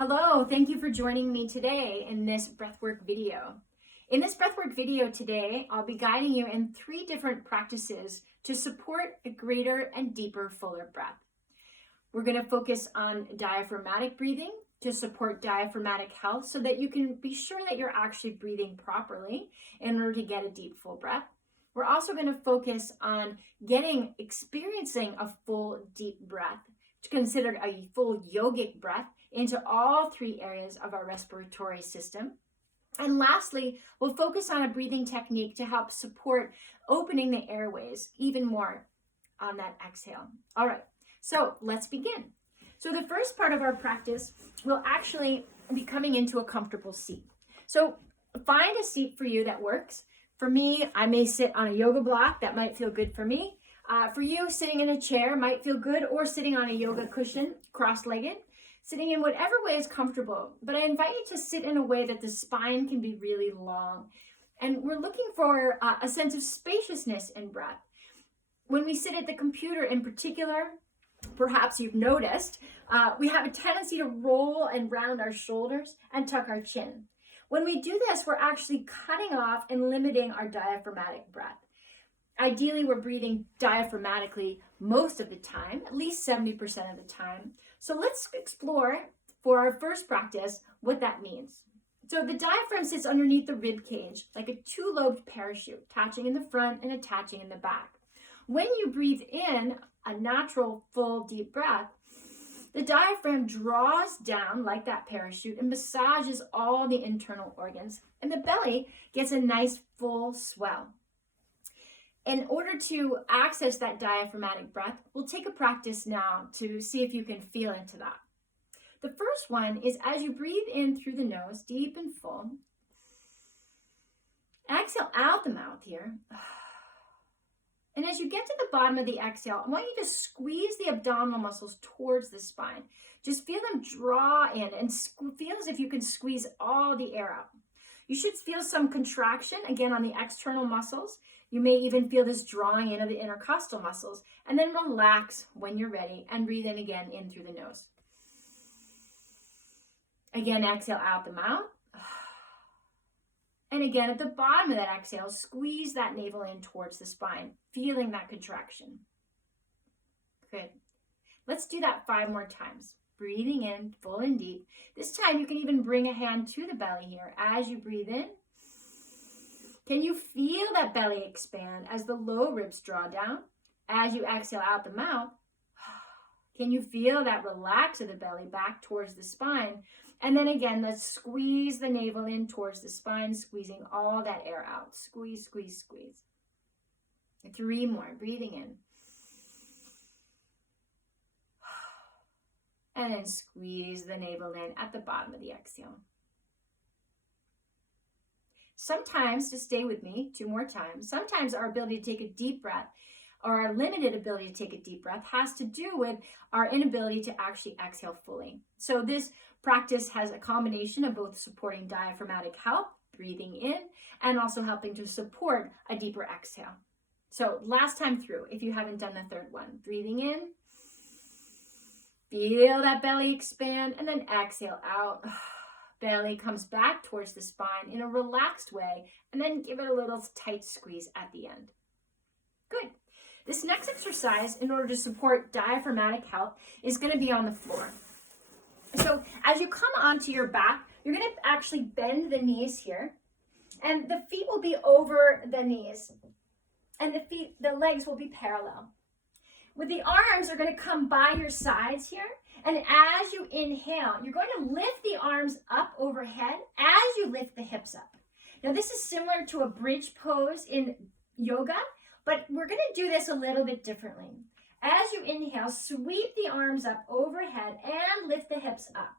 Hello, thank you for joining me today in this breathwork video. In this breathwork video today, I'll be guiding you in 3 different practices to support a greater and deeper, fuller breath. We're going to focus on diaphragmatic breathing to support diaphragmatic health so that you can be sure that you're actually breathing properly in order to get a deep, full breath. We're also going to focus on experiencing a full, deep breath, considered a full yogic breath into all 3 areas of our respiratory system. And lastly, we'll focus on a breathing technique to help support opening the airways even more on that exhale. All right, so let's begin. So the first part of our practice will actually be coming into a comfortable seat. So find a seat for you that works. For me, I may sit on a yoga block. That might feel good for me. For you, sitting in a chair might feel good, or sitting on a yoga cushion, cross-legged. Sitting in whatever way is comfortable, but I invite you to sit in a way that the spine can be really long. And we're looking for a sense of spaciousness in breath. When we sit at the computer in particular, perhaps you've noticed, we have a tendency to roll and round our shoulders and tuck our chin. When we do this, we're actually cutting off and limiting our diaphragmatic breath. Ideally, we're breathing diaphragmatically most of the time, at least 70% of the time. So let's explore for our first practice what that means. So the diaphragm sits underneath the rib cage like a 2-lobed parachute, attaching in the front and attaching in the back. When you breathe in a natural, full, deep breath, the diaphragm draws down like that parachute and massages all the internal organs, and the belly gets a nice full swell. In order to access that diaphragmatic breath, we'll take a practice now to see if you can feel into that. The first one is as you breathe in through the nose, deep and full. Exhale out the mouth here. And as you get to the bottom of the exhale, I want you to squeeze the abdominal muscles towards the spine. Just feel them draw in and feel as if you can squeeze all the air out. You should feel some contraction, again, on the external muscles. You may even feel this drawing in of the intercostal muscles, and then relax when you're ready and breathe in again in through the nose. Again, exhale out the mouth. And again, at the bottom of that exhale, squeeze that navel in towards the spine, feeling that contraction. Good. Let's do that 5 more times. Breathing in, full and deep. This time you can even bring a hand to the belly here as you breathe in. Can you feel that belly expand as the low ribs draw down? As you exhale out the mouth, can you feel that relax of the belly back towards the spine? And then again, let's squeeze the navel in towards the spine, squeezing all that air out. Squeeze, squeeze, squeeze. 3 more, breathing in. And then squeeze the navel in at the bottom of the exhale. Sometimes, to stay with me 2 more times, sometimes our ability to take a deep breath or our limited ability to take a deep breath has to do with our inability to actually exhale fully. So this practice has a combination of both supporting diaphragmatic health, breathing in, and also helping to support a deeper exhale. So last time through, if you haven't done the 3rd one, breathing in, feel that belly expand, and then exhale out. Belly comes back towards the spine in a relaxed way, and then give it a little tight squeeze at the end. Good. This next exercise, in order to support diaphragmatic health, is going to be on the floor. So as you come onto your back, you're going to actually bend the knees here, and the feet will be over the knees, and the legs will be parallel. With the arms are going to come by your sides here. And as you inhale, you're going to lift the arms up overhead as you lift the hips up. Now, this is similar to a bridge pose in yoga, but we're going to do this a little bit differently. As you inhale, sweep the arms up overhead and lift the hips up.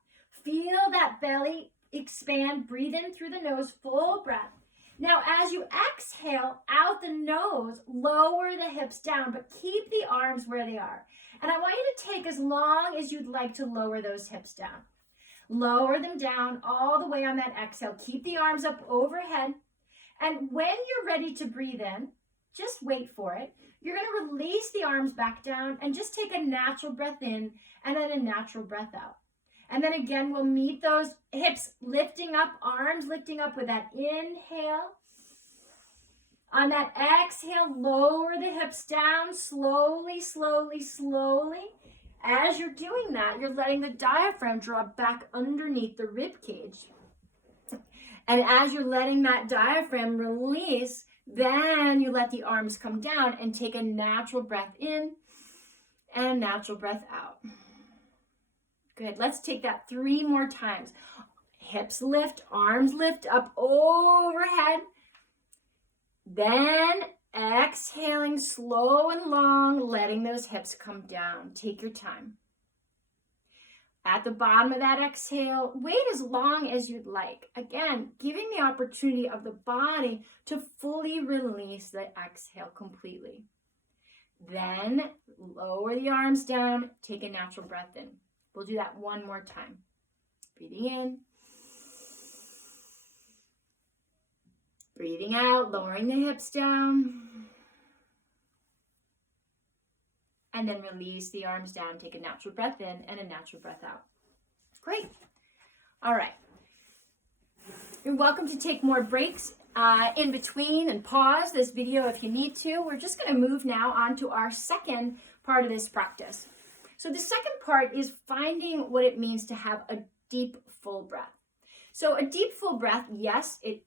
Feel that belly expand. Breathe in through the nose, full breath. Now, as you exhale out the nose, lower the hips down, but keep the arms where they are. And I want you to take as long as you'd like to lower those hips down. Lower them down all the way on that exhale. Keep the arms up overhead. And when you're ready to breathe in, just wait for it. You're going to release the arms back down and just take a natural breath in and then a natural breath out. And then again, we'll meet those hips lifting up, arms lifting up with that inhale. On that exhale, lower the hips down slowly, slowly, slowly. As you're doing that, you're letting the diaphragm drop back underneath the rib cage. And as you're letting that diaphragm release, then you let the arms come down and take a natural breath in and a natural breath out. Good. Let's take that 3 more times. Hips lift, arms lift up overhead. Then exhaling slow and long, letting those hips come down. Take your time. At the bottom of that exhale, wait as long as you'd like. Again, giving the opportunity of the body to fully release the exhale completely. Then lower the arms down, take a natural breath in. We'll do that 1 more time. Breathing in. Breathing out, lowering the hips down. And then release the arms down. Take a natural breath in and a natural breath out. Great. All right. You're welcome to take more breaks in between and pause this video if you need to. We're just going to move now on to our second part of this practice. So the second part is finding what it means to have a deep, full breath. So a deep, full breath, yes, it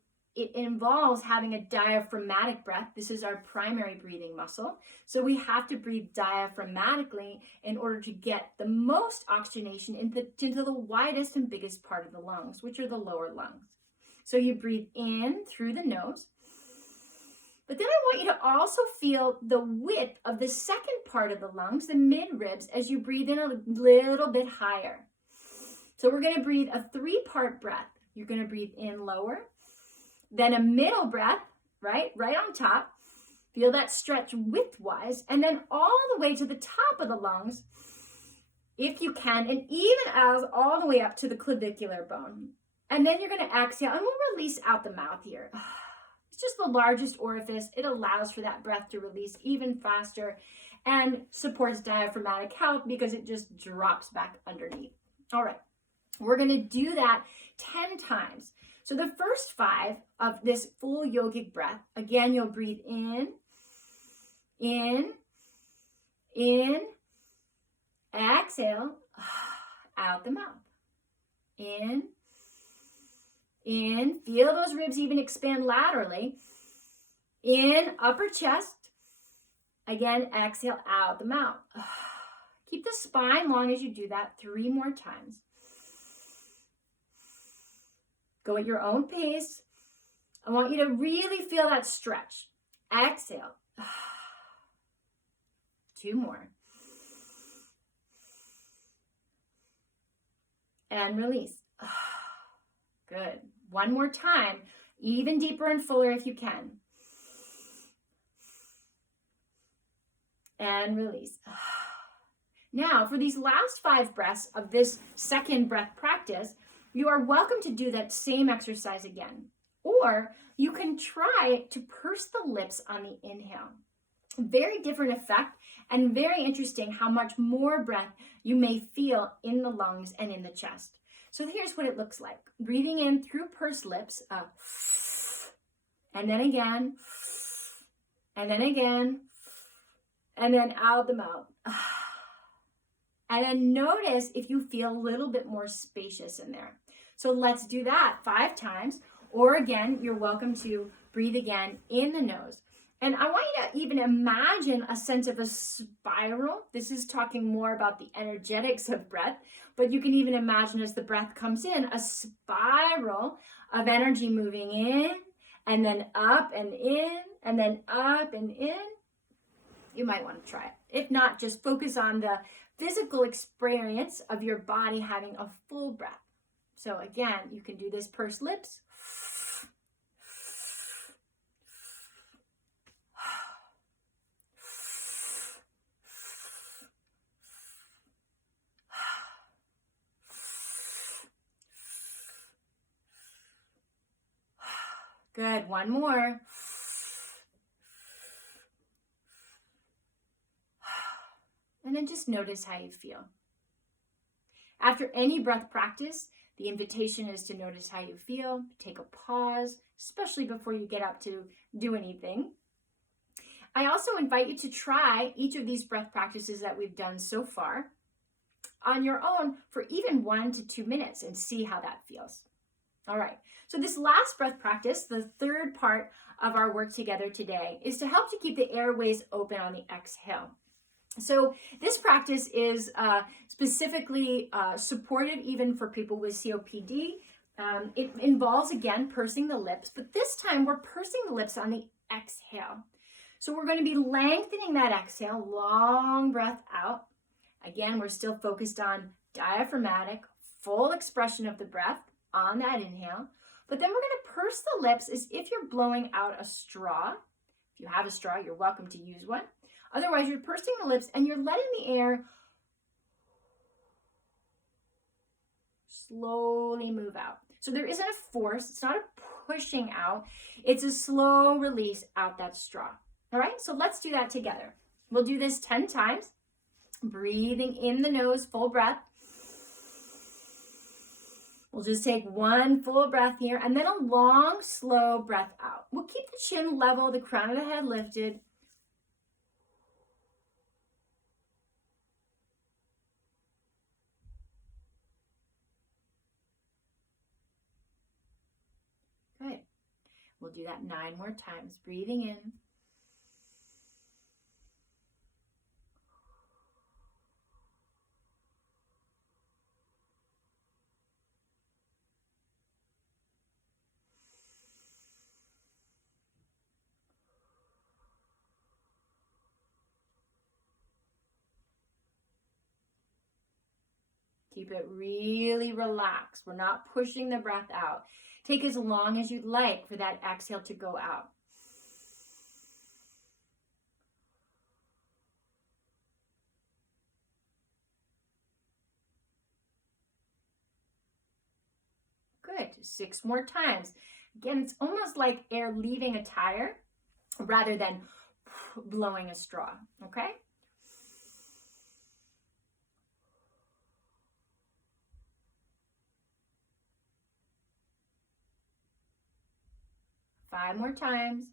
involves having a diaphragmatic breath. This is our primary breathing muscle. So we have to breathe diaphragmatically in order to get the most oxygenation into the widest and biggest part of the lungs, which are the lower lungs. So you breathe in through the nose. But then I want you to also feel the width of the second part of the lungs, the mid-ribs, as you breathe in a little bit higher. So we're going to breathe a 3-part breath. You're going to breathe in lower. Then a middle breath, right on top. Feel that stretch widthwise. And then all the way to the top of the lungs, if you can, and even as all the way up to the clavicular bone. And then you're going to exhale, and we'll release out the mouth here. It's just the largest orifice. It allows for that breath to release even faster and supports diaphragmatic health because it just drops back underneath. All right, we're going to do that 10 times. So the first 5 of this full yogic breath, again, you'll breathe in, exhale, out the mouth, in, feel those ribs even expand laterally, in, upper chest, again, exhale, out the mouth. Keep the spine long as you do that 3 more times. Go at your own pace. I want you to really feel that stretch. Exhale. 2 more. And release. Good. 1 more time. Even deeper and fuller if you can. And release. Now, for these last 5 breaths of this second breath practice, you are welcome to do that same exercise again. Or you can try to purse the lips on the inhale. Very different effect and very interesting how much more breath you may feel in the lungs and in the chest. So here's what it looks like. Breathing in through pursed lips, and then again, and then again, and then out the mouth. And then notice if you feel a little bit more spacious in there. So let's do that 5 times. Or again, you're welcome to breathe again in the nose. And I want you to even imagine a sense of a spiral. This is talking more about the energetics of breath, but you can even imagine as the breath comes in, a spiral of energy moving in and then up and in and then up and in. You might want to try it. If not, just focus on the physical experience of your body having a full breath. So again, you can do this pursed lips. Good. 1 more. And then just notice how you feel. After any breath practice, the invitation is to notice how you feel, take a pause, especially before you get up to do anything. I also invite you to try each of these breath practices that we've done so far on your own for even 1 to 2 minutes and see how that feels. All right, so this last breath practice, the third part of our work together today, is to help to keep the airways open on the exhale. So this practice is specifically supported even for people with COPD. It involves, again, pursing the lips, but this time we're pursing the lips on the exhale. So we're going to be lengthening that exhale, long breath out. Again, we're still focused on diaphragmatic, full expression of the breath on that inhale. But then we're going to purse the lips as if you're blowing out a straw. If you have a straw, you're welcome to use one. Otherwise, you're pursing the lips and you're letting the air slowly move out. So there isn't a force. It's not a pushing out. It's a slow release out that straw. All right, so let's do that together. We'll do this 10 times. Breathing in the nose, full breath. We'll just take one full breath here and then a long, slow breath out. We'll keep the chin level, the crown of the head lifted. Good. We'll do that 9 more times. Breathing in. Keep it really relaxed. We're not pushing the breath out. Take as long as you'd like for that exhale to go out. Good. 6 more times. Again, it's almost like air leaving a tire rather than blowing a straw, okay? Five more times.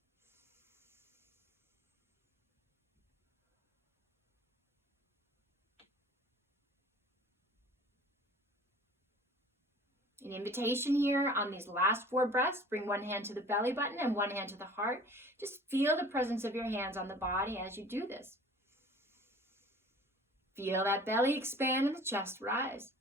An invitation here on these last 4 breaths. Bring one hand to the belly button and one hand to the heart. Just feel the presence of your hands on the body as you do this. Feel that belly expand and the chest rise.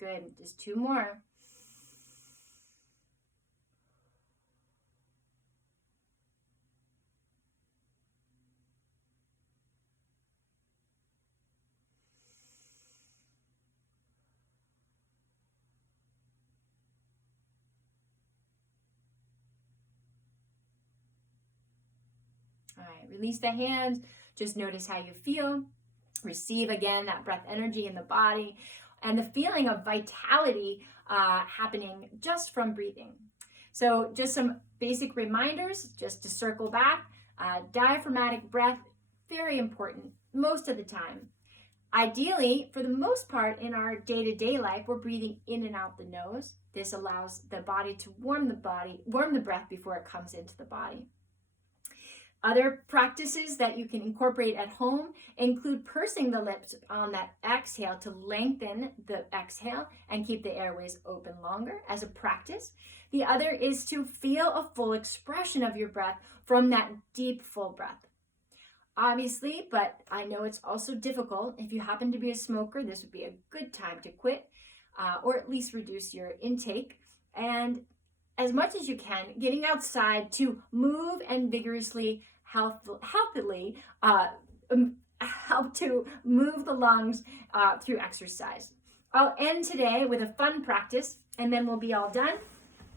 Good. Just 2 more. All right, release the hands. Just notice how you feel. Receive again that breath energy in the body and the feeling of vitality happening just from breathing. So just some basic reminders, just to circle back. Diaphragmatic breath, very important most of the time. Ideally, for the most part in our day-to-day life, we're breathing in and out the nose. This allows the body to warm the breath before it comes into the body. Other practices that you can incorporate at home include pursing the lips on that exhale to lengthen the exhale and keep the airways open longer as a practice. The other is to feel a full expression of your breath from that deep, full breath. Obviously, but I know it's also difficult. If you happen to be a smoker, this would be a good time to quit or at least reduce your intake. And as much as you can, getting outside to move and vigorously healthily help to move the lungs through exercise. I'll end today with a fun practice and then we'll be all done.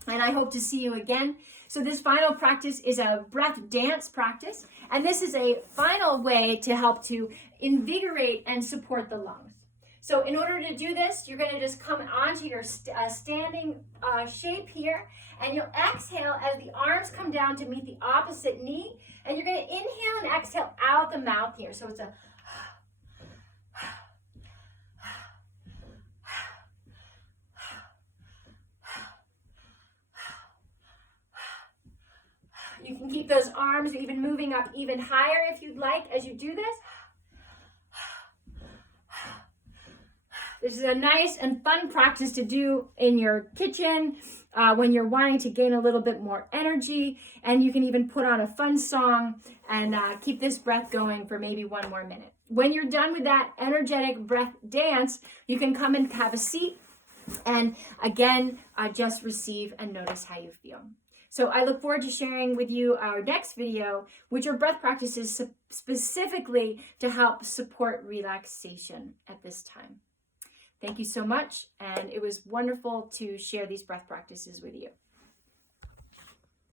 And I hope to see you again So this final practice is a breath dance practice, and this is a final way to help to invigorate and support the lungs. So in order to do this, you're going to just come onto your standing shape here, and you'll exhale as the arms come down to meet the opposite knee, and you're going to inhale and exhale out the mouth here. So it's a You can keep those arms even moving up even higher if you'd like as you do this. This is a nice and fun practice to do in your kitchen when you're wanting to gain a little bit more energy. And you can even put on a fun song and keep this breath going for maybe 1 more minute. When you're done with that energetic breath dance, you can come and have a seat and again, just receive and notice how you feel. So I look forward to sharing with you our next video, which are breath practices specifically to help support relaxation at this time. Thank you so much, and it was wonderful to share these breath practices with you.